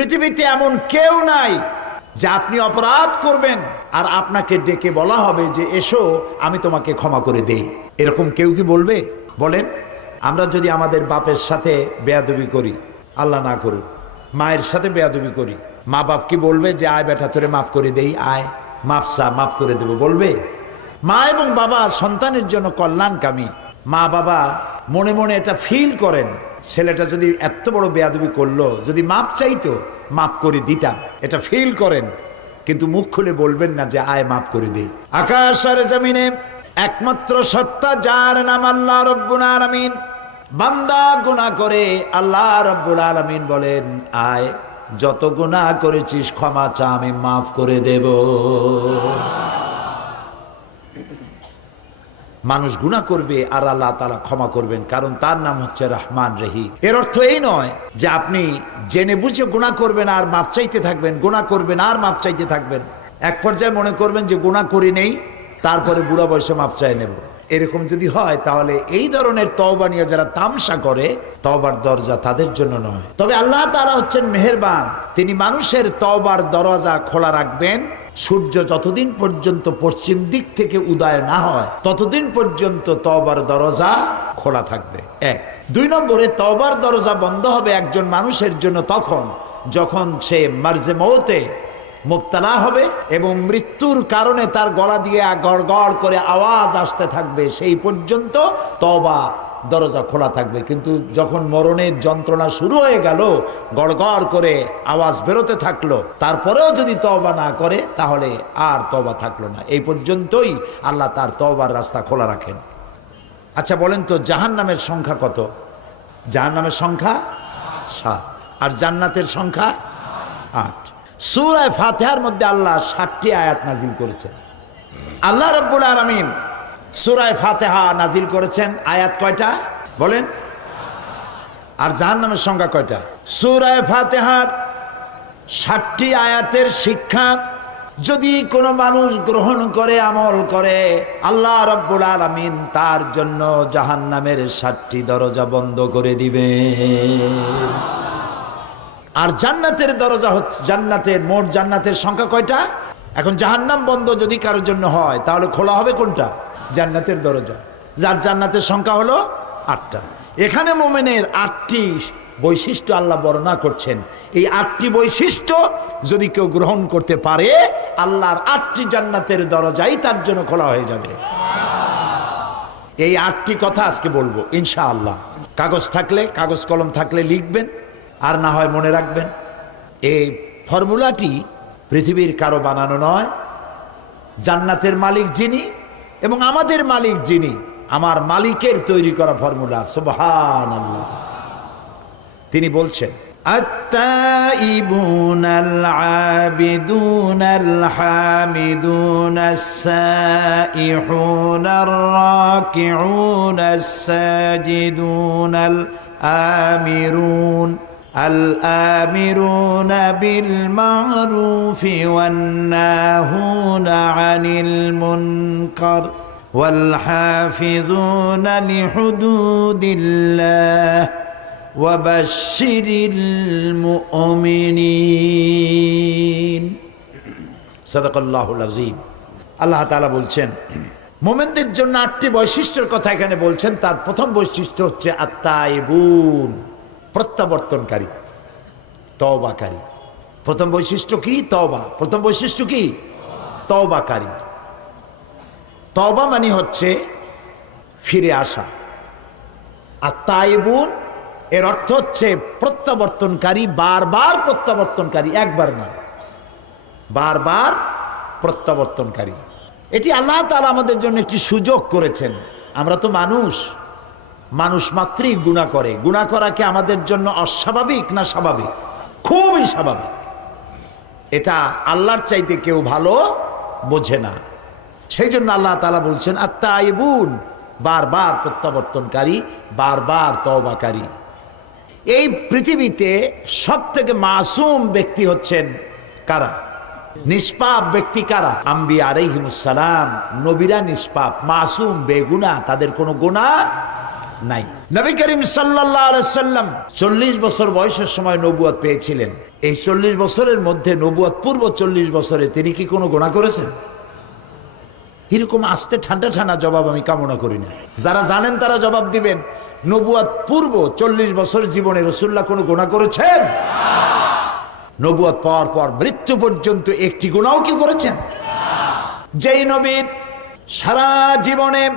পৃথিবীতে এমন কেউ নাই যে আপনি অপরাধ করবেন। আর আপনাকে ডেকে বলা হবে যে, এসো, আমি তোমাকে ক্ষমা করে দেই। এরকম কেউ কি বলবে? বলেন, আমরা যদি আমাদের বাপের সাথে বেয়াদবি করি, আল্লাহ না করুক, মায়ের সাথে বেয়াদবি করি। মা বাপ কি বলবে যে, আয় বেটা, তোরে মাফ করে দেই, আয় চা, মাফ করে দেবো? বলবে। মা এবং বাবা সন্তানের জন্য কল্যাণকামী। মা বাবা মনে মনে এটা ফিল করেন। ছেলেটা যদি এত বড় বেয়াদবি করল, যদি মাপ চাইতো, মাপ করে দিতাম। এটা ফিল করেন। কিন্তু মুখ খুলে বলবেন না যে, আয় মাফ করে দেই আকাশ আর জমিনে একমাত্র সত্তা, যার নাম আল্লাহ রব্বুল আলামিন। বান্দা গুনাহ করে, আল্লাহ রব্বুল আলামিন বলেন, আয়, যত গুনাহ করেছিস, ক্ষমা চা আমি মাফ করে দেব। মানুষ গুনাহ করবে আর আল্লাহ তালা ক্ষমা করবেন, কারণ তার নাম হচ্ছে রহমান রহি এর অর্থ এই নয় যে আপনি জেনে বুঝে গুনাহ করবেন আর মাপ চাইতে থাকবেন, গুনাহ করবেন আর মাপ চাইতে থাকবেন। এক পর্যায়ে মনে করবেন যে গুনাহ করি নেই, তারপরে বুড়া বয়সে মাপ চাই নেব। এরকম যদি হয়, তাহলে এই ধরনের তওবা নিয়ে যারা তামসা করে, তওবার দরজা তাদের জন্য নয়। তবে আল্লাহ তাআলা হচ্ছেন মেহেরবান। তিনি মানুষের তওবার দরজা খোলা রাখবেন সূর্য যতদিন পর্যন্ত পশ্চিম দিক থেকে উদয় না হয়, ততদিন পর্যন্ত তবার দরজা খোলা থাকবে। এক। দুই নম্বরে তবার দরজা বন্ধ হবে একজন মানুষের জন্য তখন যখন সে মার্জে মৌতে মোবতালা হবে এবং মৃত্যুর কারণে তার গলা দিয়ে গড় করে আওয়াজ আসতে থাকবে। সেই পর্যন্ত তবা দরজা খোলা থাকবে। কিন্তু যখন মরণের যন্ত্রণা শুরু হয়ে গেল, গড়গড় করে আওয়াজ বেরোতে থাকল, তারপরেও যদি তবা না করে, তাহলে আর তবা থাকল না। এই পর্যন্তই আল্লাহ তার তবার রাস্তা খোলা রাখেন। আচ্ছা বলেন তো জাহান নামের সংখ্যা কত? জাহান নামের সংখ্যা সাত। আর জান্নাতের সংখ্যা আট। সুরায় ফাতেহার মধ্যে আল্লাহ ষাটটি আয়াত নাজিল করেছেন। আল্লাহ রব্বুল আলমিন সুরায় ফাতেহা নাজিল করেছেন। আয়াত কয়টা? বলেন। আর জাহান নামের সংখ্যা কয়টা? সুরায় ফাতেহার ষাটটি আয়াতের শিক্ষা, যদি কোনো মানুষ গ্রহণ করে, আমল করে, আল্লাহ রব্বুল আলমিন তার জন্য জাহান নামের ষাটটি দরজা বন্ধ করে দিবে। আর জান্নাতের দরজা হচ্ছে, জান্নাতের মোট জান্নাতের সংখ্যা কয়টা? এখন জাহান্নাম বন্ধ যদি কারোর জন্য হয়, তাহলে খোলা হবে কোনটা? জান্নাতের দরজা। যার জান্নাতের সংখ্যা হলো আটটা। এখানে মোমেনের আটটি বৈশিষ্ট্য আল্লাহ বর্ণনা করছেন। এই আটটি বৈশিষ্ট্য যদি কেউ গ্রহণ করতে পারে, আল্লাহর আটটি জান্নাতের দরজাই তার জন্য খোলা হয়ে যাবে। এই আটটি কথা আজকে বলব, ইনশাআল্লাহ। কাগজ থাকলে, কাগজ কলম থাকলে লিখবেন, আর না হয় মনে রাখবেন, এই ফর্মুলাটি পৃথিবীর কারও বানানো নয়। জান্নাতের মালিক যিনি এবং আমাদের মালিক যিনি আমার মালিকের তৈরি করা ফর্মুলা সুবহান আল্লাহ তিনি বলছেন التائبون العابدون الحامدون السائحون الراكعون الساجدون الآمرون الآمرون بالمعروف والناهون عن المنكر والحافظون لحدود الله وبشر المؤمنين صدق الله العظيم আল্লাহ তাআলা বলছেন মোমেনদের জন্য আটটি বৈশিষ্ট্যের কথা এখানে বলছেন তার প্রথম বৈশিষ্ট্য হচ্ছে আত্মাইবুন প্রত্যাবর্তনকারী, তওবাকারী। প্রথম বৈশিষ্ট্য কি? তওবা। প্রথম বৈশিষ্ট্য কি? তওবাকারী। তওবা মানে হচ্ছে ফিরে আসা। আর তাই তাইবুন, এর অর্থ হচ্ছে প্রত্যাবর্তনকারী, বারবার প্রত্যাবর্তনকারী, একবার না। বারবার প্রত্যাবর্তনকারী। এটি আল্লাহ তাআলা আমাদের জন্য একটি সুযোগ করেছেন। আমরা তো মানুষ। মানুষ মাত্রই গুণা করে। গুণা করা কি আমাদের জন্য অস্বাভাবিক না স্বাভাবিক? খুবই স্বাভাবিক। এটা আল্লাহর চাইতে কেউ ভালো বোঝে না। সেই জন্য আল্লাহ তালা বলছেন আত্মাইবুন বারবার প্রত্যাবর্তনকারী, বারবার তওবাকারী। এই পৃথিবীতে সব থেকে মাসুম ব্যক্তি হচ্ছেন কারা? নিষ্পাপ ব্যক্তি কারা? আম্বি আলাইহিমুসালাম নবীরা নিষ্পাপ, মাসুম, বেগুনা, তাদের কোনো গুণা নাই। নবী করিম সাল্লাম চল্লিশ বছর বয়সের সময় নবুয়াত পেয়েছিলেন। এই চল্লিশ বছরের মধ্যে নবুয়াত পূর্ব চল্লিশ বছরে তিনি কি কোনো গোনা করেছেন? এরকম আস্তে ঠান্ডা ঠান্ডা জবাব আমি কামনা করি না। যারা জানেন তারা জবাব দিবেন নবুয়াত পূর্ব চল্লিশ বছর জীবনে রসুল্লাহ কোনো গোনা করেছেন? নবুয়াত পাওয়ার পর মৃত্যু পর্যন্ত একটি গুণাও কি করেছেন? যেই নবীর সারা জীবনে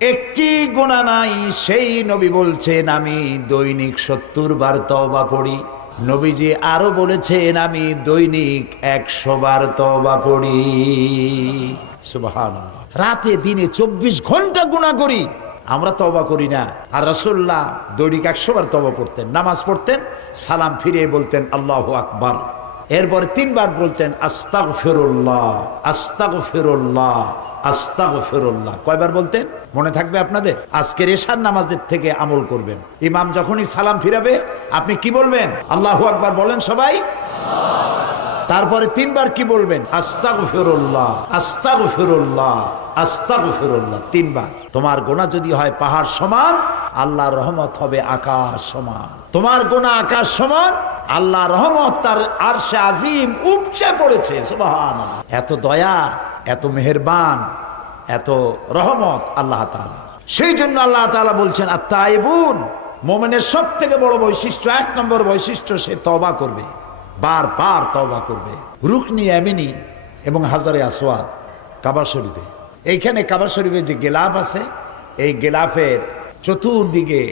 একটি গুণা নাই, সেই নবী বলছেন, আমি দৈনিক সত্তর বার তবা পড়ি। নবীজি আরও বলেছেন, আমি দৈনিক একশো বার তবা পড়ি। রাতে দিনে চব্বিশ ঘণ্টা গুণা করি। আমরা তবা করি না। আর রসুল্লাহ দৈনিক একশো বার তবা পড়তেন। নামাজ পড়তেন, সালাম ফিরে বলতেন, আল্লাহ আকবার। এরপরে তিনবার বলতেন আস্তাগ ফেরুল্লাহ আস্তাগ ফেরুল্লাহ আস্তাগ ফেরুল্লাহ কয়বার বলতেন? মনে থাকবে আপনাদের? আজকের এশার নামাজের থেকে আমল করবেন। ইমাম যখনই সালাম ফিরাবে, আপনি কি বলবেন? আল্লাহু আকবার বলেন সবাই? তারপরে তিনবার কি বলবেন? আস্তাগ ফেরুল্লাহ আস্তাগ ফেরুল্লাহ আস্তাগ ফেরুল্লাহ তিনবার। তোমার গোনা যদি হয় পাহাড় সমান আল্লাহ রহমত হবে আকাশ সমান। তোমার গোনা আকাশ সমান আল্লাহ রহমত তার আরশে আজিম উপচে পড়েছে। এত দয়া, এত মেহেরবান, এত রহমত আল্লাহ সেই জন্য আল্লাহ তাআলা বলছেন আত্মাইবুন মোমেনের সব থেকে বড় বৈশিষ্ট্য, এক নম্বর বৈশিষ্ট্য সে তবা করবে। বারবার তওবা করবে। রুকনি, এমিনি এবং হাজারে আসওয়াদ কাবা শরীফে। এইখানে কাবা শরীফে যে গেলাফ আছে, এই গেলাফের চতুর্দিকে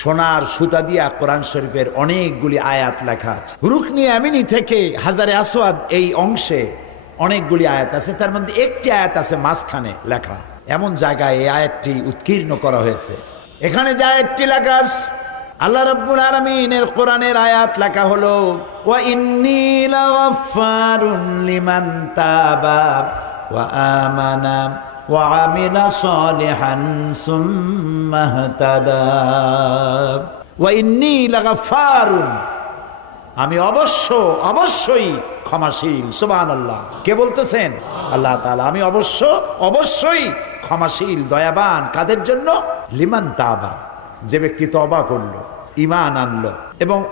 সোনার সুতা দিয়া কোরআন শরীফের অনেকগুলি আয়াত লেখা আছে। রুকনি, এমিনি থেকে হাজারে আসওয়াদ এই অংশে অনেকগুলি আয়াত আছে। তার মধ্যে একটি আয়াত আছে মাঝখানে লেখা। এমন জায়গায় এই আয়াতটি উৎকীর্ণ করা হয়েছে। এখানে যে আয়াতটি লেখা আছে আল্লাহ রাব্বুল আলামিনের কোরআনের আয়াত লেখা হলো তাবা ওয়া ওয়া ওয়া ইন্নী আমি অবশ্য, অবশ্যই ক্ষমাশীল, সুবহানাল্লাহ। কে বলতেছেন? আল্লাহ তাআলা। আমি অবশ্য, অবশ্যই ক্ষমাশীল, দয়াবান। কাদের জন্য? লিমান তাবা। যে ব্যক্তি তবা করল। ইমান আনলো এবং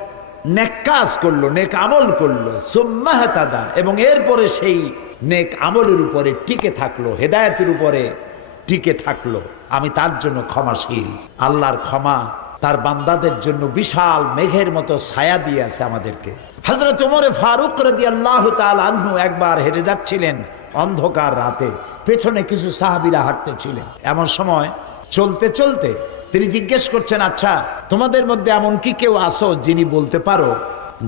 নেক কাজ করল, নেক আমল করল। সুম্মাহতাদা এবং এরপরে সেই নেক আমলের উপরে টিকে থাকল, হেদায়তের উপরে টিকে থাকল। আমি তার জন্য ক্ষমাশীল। আল্লাহর ক্ষমা তার বান্দাদের জন্য বিশাল মেঘের মতো ছায়া দিয়ে আছে আমাদেরকে। হজরত ওমরে ফারুক রদি আল্লাহ আনহু একবার হেঁটে যাচ্ছিলেন অন্ধকার রাতে। পেছনে কিছু সাহাবিরা হাঁটতেছিলেন এমন সময় চলতে চলতে তিনি জিজ্ঞেস করছেন আচ্ছা তোমাদের মধ্যে এমন কি কেউ আসো যিনি বলতে পারো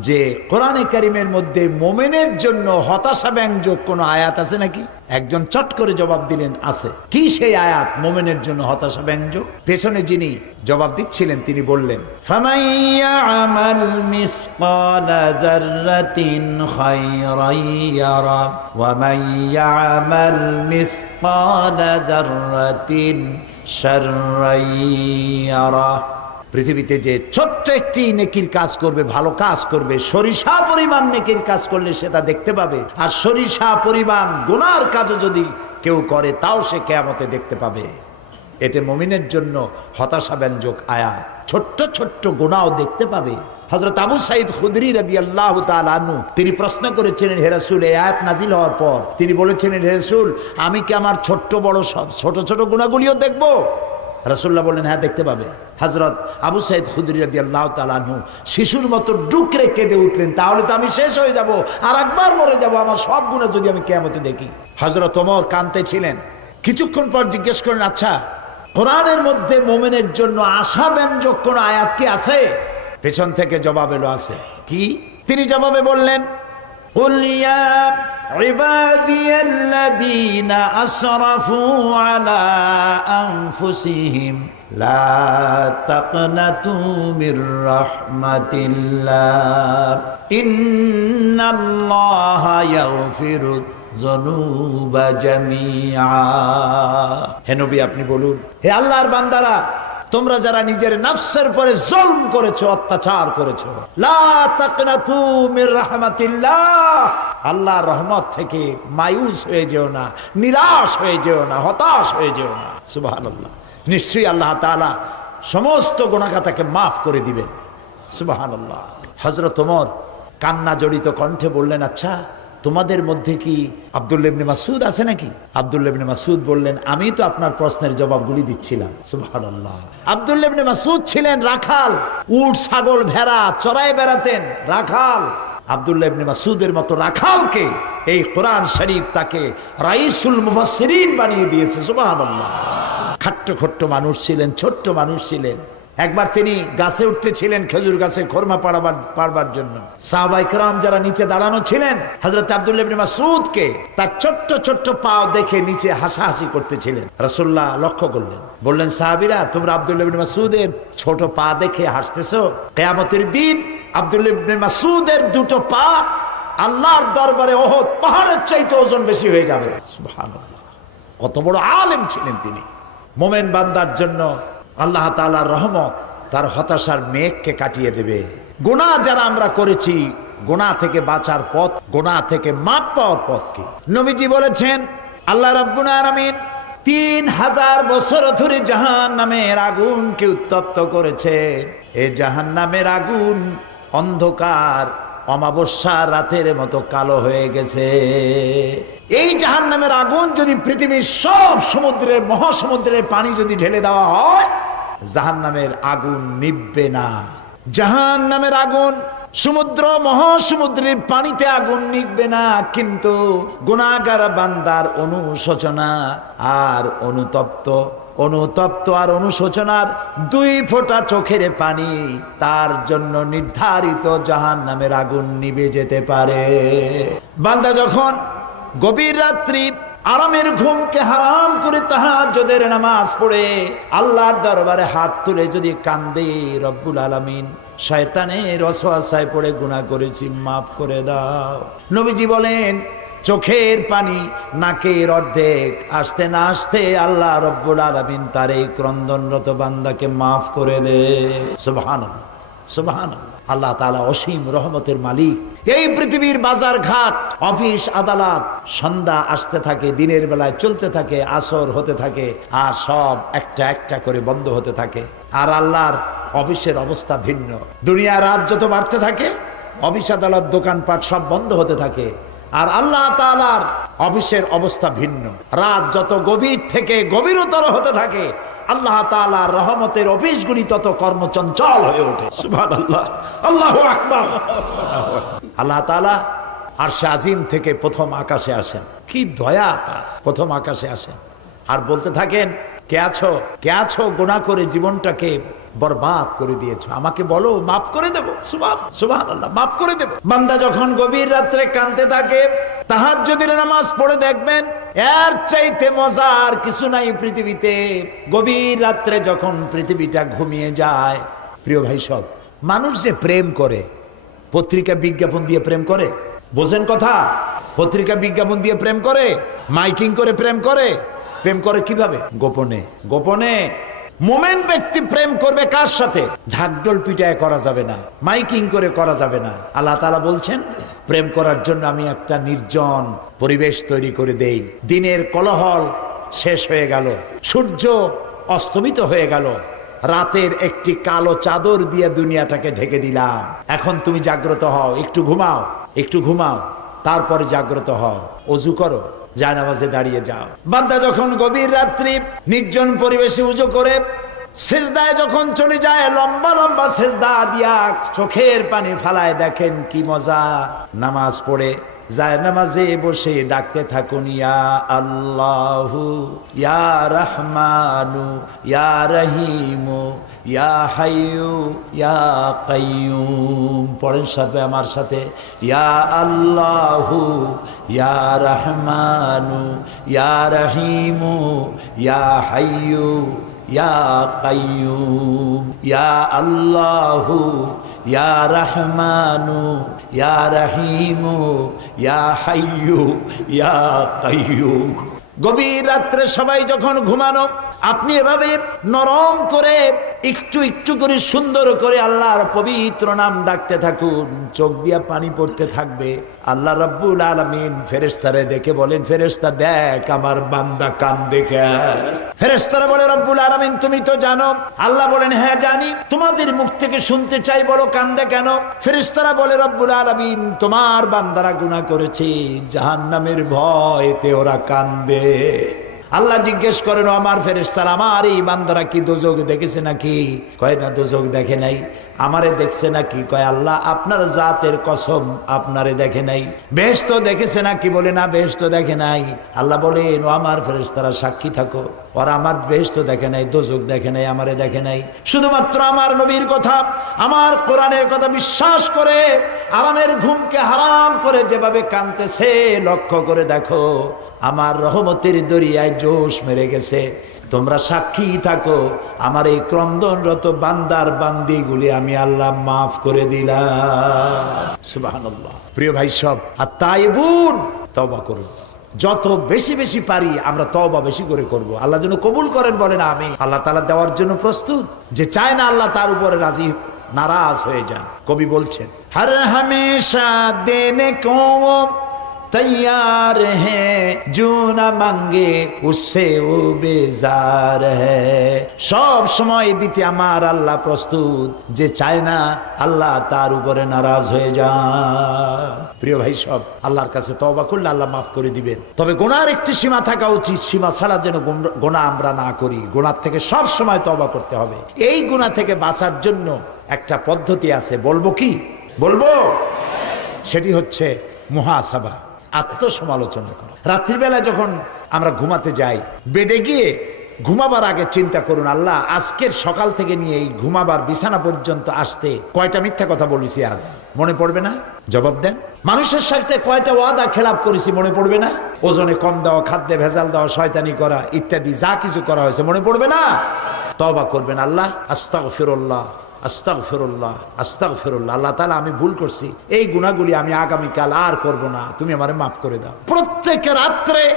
যে কোরআনে কারিমের মধ্যে মোমেনের জন্য হতাশা ব্যঞ্জক কোনো আয়াত আছে নাকি? একজন চট করে জবাব দিলেন, আছে। কি সেই আয়াত মোমেনের জন্য হতাশা ব্যঞ্জক পেছনে যিনি জবাব দিচ্ছিলেন, তিনি বললেন ফামাইয়া আমাল مِثْقَالَ ذَرَّةٍ خَيْرًا يَرَهُ وَمَن يَعْمَلْ مِثْقَالَ ذَرَّةٍ شَرًّا يَرَهُ পৃথিবীতে যে ছোট্ট একটি নেকির কাজ করবে ভালো কাজ করবে সরিষা পরিমাণ নেকির কাজ করলে সেটা দেখতে পাবে আর সরিষা পরিমাণ গুনার কাজও যদি কেউ করে তাও সে কেয়ামতে দেখতে পাবে এতে মমিনের জন্য হতাশা ব্যঞ্জক আয়াত ছোট্ট ছোট্ট গুণাও দেখতে পাবে। হজরত আবু সাইদ খুদরি রাদি আল্লাহ আনু তিনি প্রশ্ন করেছিলেন হেরাসুল এই আয়াত নাজিল হওয়ার পর? তিনি বলেছিলেন হেরাসুল আমি কি আমার ছোট্ট বড় সব ছোট ছোট গুণাগুলিও দেখব? রসুল্লাহ বললেন হ্যাঁ দেখতে পাবে। হজরত আবু সাইদ খুদরি রাদি আল্লাহ তালানহু শিশুর মতো ডুকরে কেঁদে উঠলেন, তাহলে তো আমি শেষ হয়ে যাব, আর একবার মরে যাব, আমার সব গুণা যদি আমি কেমতে দেখি। হজরত ওমর কানতে ছিলেন কিছুক্ষণ পর জিজ্ঞেস করেন আচ্ছা কোরআনের মধ্যে মোমেনের জন্য আশা ব্যঞ্জক কোন আয়াত কি আছে? পেছন থেকে জবাব এলো আছে। কি? তিনি জবাবে বললেন ইন্নাল্লাহা জনুবা আপনি বলুন, হে আল্লাহর বান্দারা, তোমরা যারা নিজের নাফসের পরে জলম করেছ, অত্যাচার করেছ আল্লাহ রহমত থেকে মায়ুস হয়ে যেও না, নিরাশ হয়ে যেও না, হতাশ হয়ে যেও না। সুবাহ আল্লাহ নিশ্চয়ই আল্লাহ তালা সমস্ত গোনাকাতাকে মাফ করে দিবেন। সুবাহ আল্লাহ হজরত ওমর কান্না জড়িত কণ্ঠে বললেন আচ্ছা তোমাদের মধ্যে কি আবদুল্লেবনে মাসুদ আছে নাকি? আবদুল্লেবনে মাসুদ বললেন, আমি তো আপনার প্রশ্নের জবাবগুলি দিচ্ছিলাম। সুবহানাল্লাহ। আবদুল্লেবনে মাসুদ ছিলেন রাখাল, উট, ছাগল, ভেড়া, চড়াই বেড়াতেন, রাখাল। আবদুল্লাহ ইবনে মাসুদের মতো রাখালকে এই কোরআন শরীফ তাকে রাইসুল মুফাসসিরিন বানিয়ে দিয়েছে, সুবহানাল্লাহ। খাট্ট খট্ট মানুষ ছিলেন, ছোট্ট মানুষ ছিলেন। একবার তিনি গাছে উঠতে ছিলেন খেজুর গাছে খরমা পাড়াবার পারবার জন্য। সাহবা ইকরাম যারা নিচে দাঁড়ানো ছিলেন হজরত আবদুল্লাবিন মাসুদকে তার ছোট্ট ছোট্ট পা দেখে নিচে হাসাহাসি করতেছিলেন। রসুল্লাহ লক্ষ্য করলেন। বললেন, সাহাবিরা, তোমরা আবদুল্লাবিন মাসুদের ছোট পা দেখে হাসতেছ? কেয়ামতের দিন আবদুল্লাবিন মাসুদের দুটো পা আল্লাহর দরবারে ওহদ পাহাড়ের চাইতে ওজন বেশি হয়ে যাবে। কত বড় আলেম ছিলেন তিনি। মোমেন বান্দার জন্য আল্লাহ তাআলার রহমত তার হতাশার মেঘকে কাটিয়ে দেবে। গুনাহ যারা আমরা করেছি, গুনাহ থেকে বাঁচার পথ গোনা থেকে মাপ পাওয়ার পথ কি নবীজি বলেছেন, আল্লাহ আলামিন তিন হাজার বছর ধরে জাহান নামের আগুনকে উত্তপ্ত করেছে এ জাহান নামের আগুন অন্ধকার অমাবস্যা রাতের মতো কালো হয়ে গেছে। এই জাহান নামের আগুন যদি পৃথিবীর সব সমুদ্রের মহাসমুদ্রের পানি যদি ঢেলে দেওয়া হয় জাহান নামের আগুন নিববে না। জাহান নামের আগুন সমুদ্র, মহাসমুদ্রের পানিতে আগুন নিকবে না, কিন্তু গুণাগার বান্দার অনুশোচনা আর অনুতপ্ত অনুতপ্ত আর অনুশোচনার দুই ফোঁটা চোখের পানি, তার জন্য নির্ধারিত জাহান নামের আগুন নিবে যেতে পারে। বান্দা যখন গভীর রাত্রি আরামের ঘুমকে হারাম করে তাহাজ্জুদের নামাজ পড়ে, আল্লাহর দরবারে হাত তুলে যদি কান্দে, রব্বুল আলামিন শয়তানের অসহায় পড়ে গুনাহ করেছি, মাফ করে দাও। নবীজি বলেন চোখের পানি নাকের অর্ধেক। আসতে না আসতে আল্লাহ রব্বুল আলামিন তার এই ক্রন্দনরত বান্দাকে মাফ করে দে। সুবহানাল্লাহ সুবহানাল্লাহ। আল্লাহ তাআলা অসীম রহমতের মালিক। এই পৃথিবীর বাজার ঘাট, অফিস, আদালত, সন্ধ্যা আসতে থাকে, দিনের বেলায় চলতে থাকে, আসর হতে থাকে, আর সব একটা একটা করে বন্ধ হতে থাকে। আর আল্লাহর অফিসের অবস্থা ভিন্ন। দুনিয়া রাত যত বাড়তে থাকে, অফিস, আদালত, দোকানপাট সব বন্ধ হতে থাকে। আর আল্লাহ তাআলার অফিসের অবস্থা ভিন্ন। রাত যত গভীর থেকে গভীরতর হতে থাকে, আল্লাহ তাআলার রহমতের অফিসগুলি তত কর্মচঞ্চল হয়ে ওঠে। আল্লাহ আল্লাহু আল্লাহ তাআলা আর সে আজিম থেকে প্রথম আকাশে আসেন। কি দয়া তার, প্রথম আকাশে আসেন। আর বলতে থাকেন, কে আছো? কে আছো গোনা করে জীবনটাকে বরবাদ করে দিয়েছ। আমাকে বলো, মাফ করে দেবো? মাফ করে দেবো। বান্দা যখন গভীর রাত্রে কানতে থাকে তাহার যদি নামাজ পড়ে দেখবেন, এর চাইতে মজার কিছু নাই পৃথিবীতে। গভীর রাত্রে যখন পৃথিবীটা ঘুমিয়ে যায়, প্রিয় ভাই সব, মানুষ যে প্রেম করে, পত্রিকা বিজ্ঞাপন দিয়ে প্রেম করে? বোঝেন কথা? পত্রিকা বিজ্ঞাপন দিয়ে প্রেম করে? মাইকিং করে প্রেম করে? প্রেম করে কীভাবে? গোপনে গোপনে। মোমেন্ট ব্যক্তি প্রেম করবে কার সাথে? ঢাকডোল পিটায় করা যাবে না, মাইকিং করে করা যাবে না। আল্লাহ তালা বলছেন, প্রেম করার জন্য আমি একটা নির্জন পরিবেশ তৈরি করে দেই। দিনের কলহল শেষ হয়ে গেল, সূর্য অস্তমিত হয়ে গেল, রাতের একটি কালো চাদর দিয়ে দুনিয়াটাকে ঢেকে দিলাম। এখন তুমি জাগ্রত হও, একটু ঘুমাও একটু ঘুমাও, তারপরে জাগ্রত হও। অজু করো জায়নামাজে দাঁড়িয়ে যাও। বান্দা যখন গভীর রাত্রি নির্জন পরিবেশে উজো করে, সেজদায় যখন চলে যায়, লম্বা লম্বা সেজদা দিয়া চোখের পানি ফালায়, দেখেন কি মজা। নামাজ পড়ে যায়, নামাজে বসে ডাকতে থাকুন, ইয়া আল্লাহু, ইয়া রহমানু, ইয়া রহিমু ইয়া হাইয়ু, ইয়া কাইয়ুম। পড়েন সাথে আমার সাথে, ইয়া আল্লাহু, ইয়া রহমানু, ইয়া রহিমু, ইয়া হাইয়ু, ইয়া কাইয়ুম। ইয়া আল্লাহু, ইয়া রহমানু, ইয়া রহিমু, ইয়া হাইয়ু, ইয়া কাইয়ুম। গভীর রাত্রে সবাই যখন ঘুমানো, আপনি এভাবে নরম করে একটু একটু করে সুন্দর করে আল্লাহর পবিত্র নাম ডাকতে থাকুন, চোখ দিয়া পানি পড়তে থাকবে। আল্লাহ রব্বুল আলমিন ফেরেস্তারে ডেকে বলেন ফেরেস্তা দেখ আমার বান্দা কান দেখে ফেরেস্তারা বলে, রব্বুল আলমিন, তুমি তো জানো। আল্লাহ বলেন হ্যাঁ জানি। তোমাদের মুখ থেকে শুনতে চাই, বলো কান্দে কেন? ফেরেস্তারা বলে, রব্বুল আলমিন, তোমার বান্দারা গুণা করেছে। জাহান্নামের ভয়তে ওরা কান্দে। আল্লাহ জিজ্ঞেস করেন আমার ফেরেস্তার আমার এই বান্দারা কি দোজক দেখেছে নাকি? কয়, না দোজক দেখে নাই। আমারে দেখছে নাকি? কয়, আল্লাহ, আপনার জাতের কসম আপনারে দেখে নাই। বেশ তো দেখেছে নাকি? বলে, না, বেশ তো দেখে নাই। আল্লাহ বলেন, ও আমার ফেরেস্তারা সাক্ষী থাকো। ওরা আমার বেশ তো দেখে নাই দোজক দেখে নাই, আমারে দেখে নাই। শুধুমাত্র আমার নবীর কথা, আমার কোরআনের কথা বিশ্বাস করে, আরামের ঘুমকে হারাম করে যেভাবে কানতেছে লক্ষ্য করে দেখো আমার রহমতের দরিয়ায় জোশ মেরে গেছে। তোমরা সাক্ষী থাকো, আমার এই ক্রন্দনরত বান্দার বান্দিগুলি আমি আল্লাহ মাফ করে দিলাম। প্রিয় ভাই সব, আর তাই বোন তবা করুন। যত বেশি বেশি পারি, আমরা তবা বেশি করে করব। আল্লাহ যেন কবুল করেন, বলেন আমি আল্লাহ তালা দেওয়ার জন্য প্রস্তুত। যে চায় না আল্লাহ তার উপরে রাজি, নারাজ হয়ে যান। কবি বলছেন, হর হামেশা দেনে কম तैयार है जो না মাঙ্গে উসে ও বেজার হ্যাঁ সব সময় দিতে আমার আল্লাহ প্রস্তুত যে চায় না আল্লাহ তার উপরে নারাজ হয়ে যান প্রিয় ভাই সব আল্লাহর কাছে তবা করলে আল্লাহ মাফ করে দিবেন তবে গোনার একটি সীমা থাকা উচিত সীমা ছাড়া যেন গোম- গোনা আমরা না করি গোনার থেকে সব সময় তবা করতে হবে এই গুণা থেকে বাঁচার জন্য একটা পদ্ধতি আছে বলবো কি বলবো সেটি হচ্ছে মহাসাবা আত্মসমালোচনা করা। রাত্রিবেলা যখন আমরা ঘুমাতে যাই, বেডে গিয়ে ঘুমাবার আগে চিন্তা করুন, আল্লাহ, আজকের সকাল থেকে নিয়ে এই ঘুমাবার বিছানা পর্যন্ত আসতে কয়টা মিথ্যা কথা বলেছি আজ? মনে পড়বে না? জবাব দেন। মানুষের সাথে কয়টা ওয়াদা খেলাপ করেছি মনে পড়বে না? ওজনে কম দেওয়া খাদ্যে ভেজাল দেওয়া শয়তানি করা ইত্যাদি যা কিছু করা হয়েছে মনে পড়বে না? তবা করবেন আল্লাহ। আস্তাগ ফিরল্লাহ আস্তাগ ফিরুল্লাহ আস্তাগ ফিরুল্লাহ আল্লাহ তালা আমি ভুল করছি। এই গুণাগুলি আমি আগামীকাল আর করব না। তুমি আমারে মাফ করে দাও। প্রত্যেক রাত্রে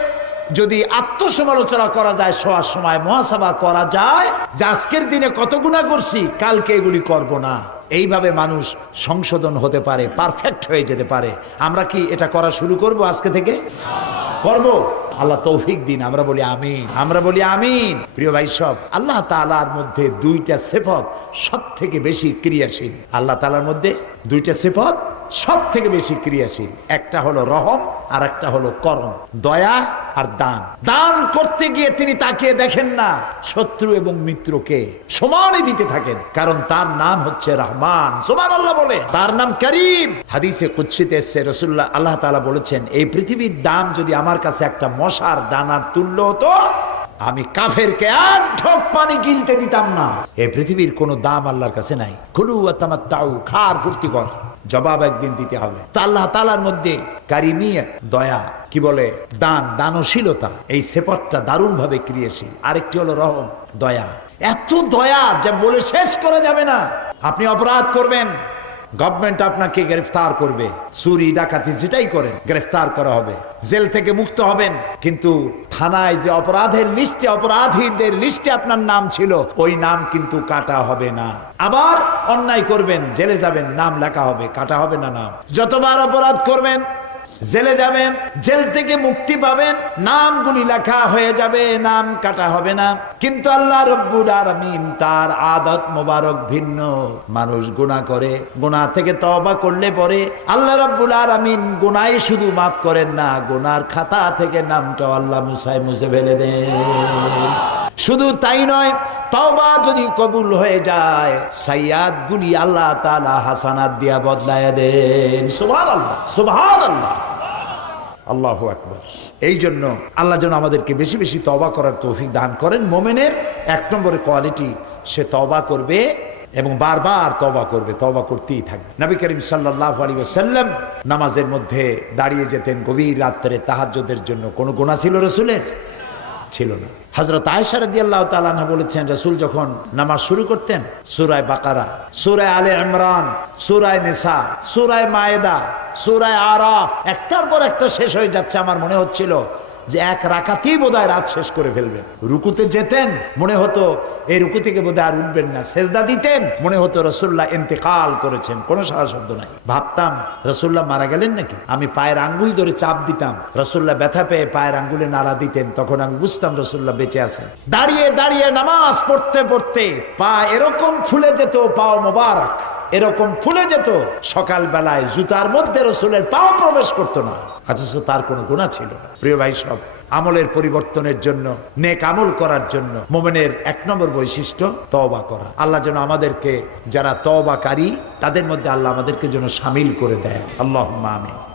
যদি আত্মসমালোচনা করা যায়, শোয়ার সময় মহাসভা করা যায়, যে আজকের দিনে কত গুণা করছি, কালকে এগুলি করব না। এইভাবে মানুষ সংশোধন হতে পারে পারফেক্ট হয়ে যেতে পারে। আমরা কি এটা করা শুরু করব আজকে থেকে? করব। আল্লাহ তৌফিক দিন, আমরা বলি আমিন। আমরা বলি আমিন। প্রিয় ভাই সব, আল্লাহ তালার মধ্যে দুইটা সেফত সব থেকে বেশি ক্রিয়াশীল। আল্লাহ তালার মধ্যে দুইটা সেফত সব থেকে বেশি ক্রিয়াশীল। একটা হলো রহম আর একটা হলো করম। দয়া আর দান। দান করতে গিয়ে তিনি তাকিয়ে দেখেন না শত্রু এবং মিত্রকে সমানই দিতে থাকেন। কারণ তার নাম হচ্ছে রহমান। সোমান আল্লাহ বলে, তার নাম করিম। হাদিসে কুচ্ছিতে এসছে রসুল্লাহ আল্লাহ তাআলা বলেছেন, এই পৃথিবীর দাম যদি আমার কাছে একটা মশার ডানার তুল্য হতো, আমি কাফেরকে এক ঢোক পানি গিলতে দিতাম না। এই পৃথিবীর কোনো দাম আল্লাহর কাছে নাই। খুলু তামার তাও খার ফুর্তি কর। জবাব একদিন দিতে হবে। তাল্লা তালার মধ্যে কারিমিয়ত, দয়া, কি বলে, দান, দানশীলতা, এই সেপটটা দারুণ ভাবে ক্রিয়াশীল। আরেকটি হলো রহম, দয়া। এত দয়া যা বলে শেষ করা যাবে না। আপনি অপরাধ করবেন। গভর্নমেন্ট আপনাকে গ্রেফতার করবে। চুরি, ডাকাতি যেটাই করেন, গ্রেফতার করা হবে। জেল থেকে মুক্ত হবেন। কিন্তু থানায় যে অপরাধের লিস্টে, অপরাধীদের লিস্টে আপনার নাম ছিল, ওই নাম কিন্তু কাটা হবে না। আবার অন্যায় করবেন, জেলে যাবেন, নাম লেখা হবে, কাটা হবে না নাম। যতবার অপরাধ করবেন জেলে যাবেন, জেল থেকে মুক্তি পাবেন, নামগুলি লেখা হয়ে যাবে, নাম কাটা হবে না। কিন্তু আল্লাহ রব্বুর আরামিন তার আদত মোবারক ভিন্ন। মানুষ গুণা করে গুণা থেকে তবা করলে পরে আল্লাহ রব্বুল আরামিন গুনাই শুধু মাফ করেন না গুনার খাতা থেকে নামটা আল্লাহ মুসাই মুছে ফেলে দেন। শুধু তাই নয় তবা যদি কবুল হয়ে যায় সাইয়াদ গুলি আল্লাহ তালা হাসানাত দিয়া বদলায় দেন। সুভান আল্লাহ সুভান আল্লাহ আল্লাহ আকবর। এই জন্য আল্লাহ যেন আমাদেরকে বেশি বেশি তবা করার তৌফিক দান করেন। মোমেনের এক নম্বরের কোয়ালিটি, সে তবা করবে এবং বারবার তবা করবে তবা করতেই থাকবে। নবী করিম সাল্লাহ আলী সাল্লাম নামাজের মধ্যে দাঁড়িয়ে যেতেন গভীর রাত্রে তাহাজ্যদের জন্য। কোনো গোনা ছিল রসুলের? ছিল না। হজরত আয়সারদি আল্লাহ তালানা বলেছেন, রসুল যখন নামাজ শুরু করতেন, সুরায় বাকারা, সুরায় আলে ইমরান, সুরায় নেশা সুরায় মায়েদা, সুরায় আরাফ, একটার পর একটা শেষ হয়ে যাচ্ছে। আমার মনে হচ্ছিল যে এক রাকাতেই বোধহয় রাত শেষ করে ফেলবেন। রুকুতে যেতেন, মনে হতো এই রুকু থেকে বোধহয় আর উঠবেন না। সেজদা দিতেন, মনে হতো রসুল্লাহ এন্তেকাল করেছেন। কোনো সারা শব্দ নাই ভাবতাম রসুল্লাহ মারা গেলেন নাকি? আমি পায়ের আঙ্গুল ধরে চাপ দিতাম। রসুল্লাহ ব্যথা পেয়ে পায়ের আঙ্গুলে নাড়া দিতেন। তখন আমি বুঝতাম রসুল্লাহ বেঁচে আছেন। দাঁড়িয়ে দাঁড়িয়ে নামাজ পড়তে পড়তে পা এরকম ফুলে যেত, পাও মোবারক। এরকম ফুলে যেত সকাল বেলায় জুতার মধ্যে রসুলের পাও প্রবেশ করতো না। অথচ তার কোনো গুণা ছিল। প্রিয় ভাই সব, আমলের পরিবর্তনের জন্য, নেক আমল করার জন্য, মোমেনের এক নম্বর বৈশিষ্ট্য, তওবা করা। আল্লাহ যেন আমাদেরকে, যারা তওবাকারী, তাদের মধ্যে আল্লাহ আমাদেরকে যেন সামিল করে দেয় আল্লাহ আমিন।